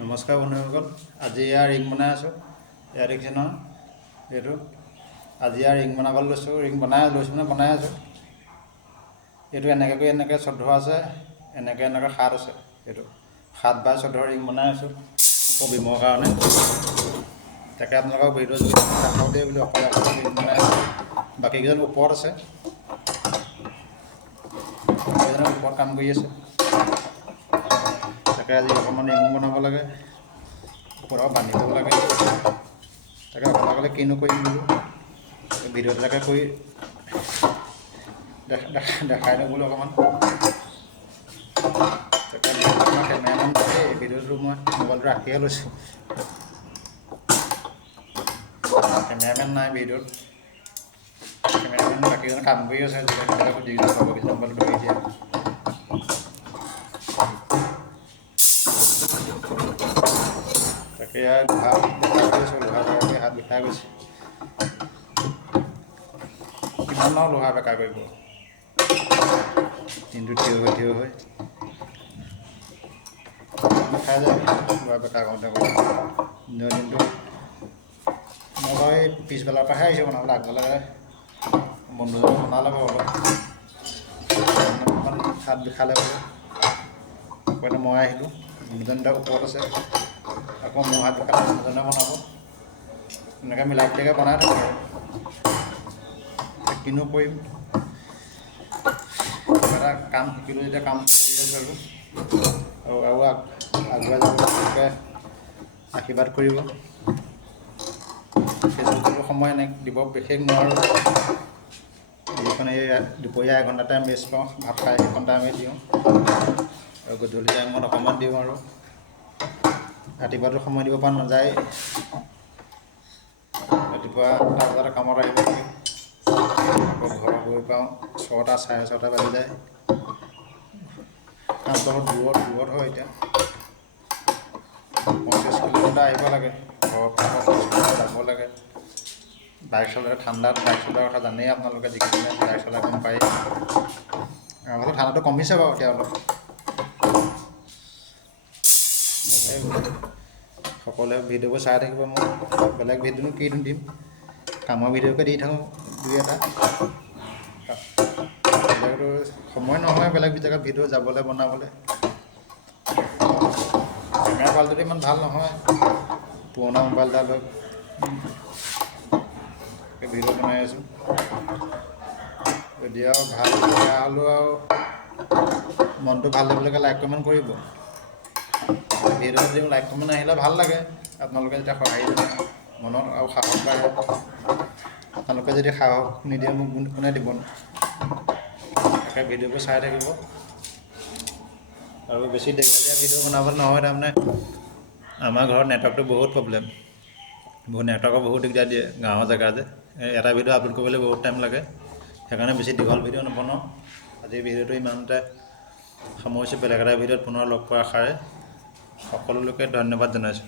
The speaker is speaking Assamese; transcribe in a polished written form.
নমস্কাৰ বন্ধুসকল, আজি ইয়াৰ ৰিং বনাই আছোঁ। ইয়াৰ দেখিছে নহয়, এইটো আজি ইয়াৰ ৰিং বনাবলৈ লৈছোঁ। ৰিং বনাই আছোঁ। এইটো এনেকৈ 14 আছে, এনেকৈ 7 আছে। এইটো 7x14 ৰিং বনাই আছোঁ বিমৰ কাৰণে। তাকে আপোনালোকক ভিডিঅ' যদি দেখাওঁ দেই বুলি অকলে ৰিং বনাই আছোঁ। বাকীকেইজন ওপৰত আছে, ওপৰত কাম কৰি আছে। তাকে আজি অকণমান ৰিং বনাব লাগে, ওপৰত বান্ধিব লাগে। তাকে অকলে কিনো কৰিম বোলো, ভিডিঅ' এটাকে কৰি দেখাই দিওঁ বোলো অকণমান। তাকে আপোনাৰ কেমেৰামেন থাকে, ভিডিঅ'টো মই মোবাইলটো ৰাখিহে লৈছোঁ। কেমেৰামেন নাই ভিডিঅ'ত। কেমেৰামেন বাকীজন কাম কৰি আছে। মোবাইলটো ধৰি দিয়ে। তাকে লোহা বেকাকৈ হাত বিষাই গৈছে। কিমান আৰু লোহা বেকা কৰিব, দিনটো থিয় হৈ খাই যায় লোহা বেকা কৰোঁতে দিনটো। মই বাৰু এই পিছবেলাৰ পৰাহে আহিছোঁ বনাবলৈ। আগবেলা বন্ধুজনে বনালে বাৰু অলপ অকণমান হাত বিষালে বোলে, আকৌ মই আহিলোঁ। বন্ধুজন এতিয়া ওপৰত আছে, আকৌ মোৰ হাত বিষালে বন্ধুজনে বনাব। এনেকৈ মিলাই মিলিকৈ বনাই থাকোঁ আৰু কিনো কৰিম। এটা কাম শিকিলোঁ যেতিয়া কাম কৰি আছোঁ আৰু আগুৱাই যাবলৈ আশীৰ্বাদ কৰিব। ফেচবুকতো সময় দিব বিশেষ নোৱাৰোঁ। যিখন এই দুপৰীয়া এঘণ্টা টাইম ৰেষ্ট পাওঁ, ভাত খাই এঘণ্টা আমি দিওঁ, আৰু গধূলি টাইমত অকণমান দিওঁ। আৰু ৰাতিপুৱাতো সময় দিব পৰা নাযায়। ৰাতিপুৱা 8টা বজাতে কামত আহিব লাগে, আকৌ ঘৰ গৈ পাওঁ 6টা 6:30 বাজি যায়। কামটো অলপ দূৰত হয়। এতিয়া 35 কিলোমিটাৰ আহিব লাগে, ঘৰৰ পৰা 35 কিলোমিটাৰ যাব লাগে। বাইক চলালে ঠাণ্ডাত বাইক চলোৱাৰ কথা জানেই আপোনালোকে, যিখিনি বাইক চলাই গম পায়। আগতে ঠাণ্ডাটো কমিছে বাৰু এতিয়া অলপ। সকলোৱে ভিডিঅ'বোৰ চাই থাকিব। মোৰ বেলেগ ভিডিঅ'নো কিনো দিম, কামৰ ভিডিঅ'কে দি থাকোঁ দুই এটা। বেলেগতো সময় নহয়, বেলেগ জেগাত ভিডিঅ' যাবলৈ বনাবলৈ। কেমেৰা কোৱালিটিটো ইমান ভাল নহয়, পুৰণা মোবাইল এটা লৈ ভিডিঅ' বনাই আছোঁ। যদি আৰু ভাল বেয়া হ'লেও আৰু মনটো ভাল দিবলৈকে লাইক কমেণ্ট কৰিব। ভিডিঅ'টো যদি লাইক কমেণ্ট আহিলে ভাল লাগে। আপোনালোকে যেতিয়া সহায় দিয়ে মনত আৰু সাহস বাঢ়ে। আপোনালোকে যদি সাহস নিদিয়ে মোক কোনে দিবনো। তাকে ভিডিঅ'বোৰ চাই থাকিব। আৰু বেছি দীঘলীয়া ভিডিঅ' বনাবলৈ নহয়। তাৰমানে আমাৰ ঘৰত নেটৱৰ্কটো বহুত প্ৰব্লেম, নেটৱৰ্কৰ বহুত দিগদাৰ দিয়ে। গাঁৱৰ জেগা যে এটা ভিডিঅ' আপলোড কৰিবলৈ বহুত টাইম লাগে। সেইকাৰণে বেছি দীঘল ভিডিঅ' নবনাওঁ। আজি ভিডিঅ'টো ইমানতে সামৰিছোঁ। বেলেগ এটা ভিডিঅ'ত পুনৰ লগ পোৱাৰ আশাৰে সকলো লোকে ধন্যবাদ জনাইছোঁ।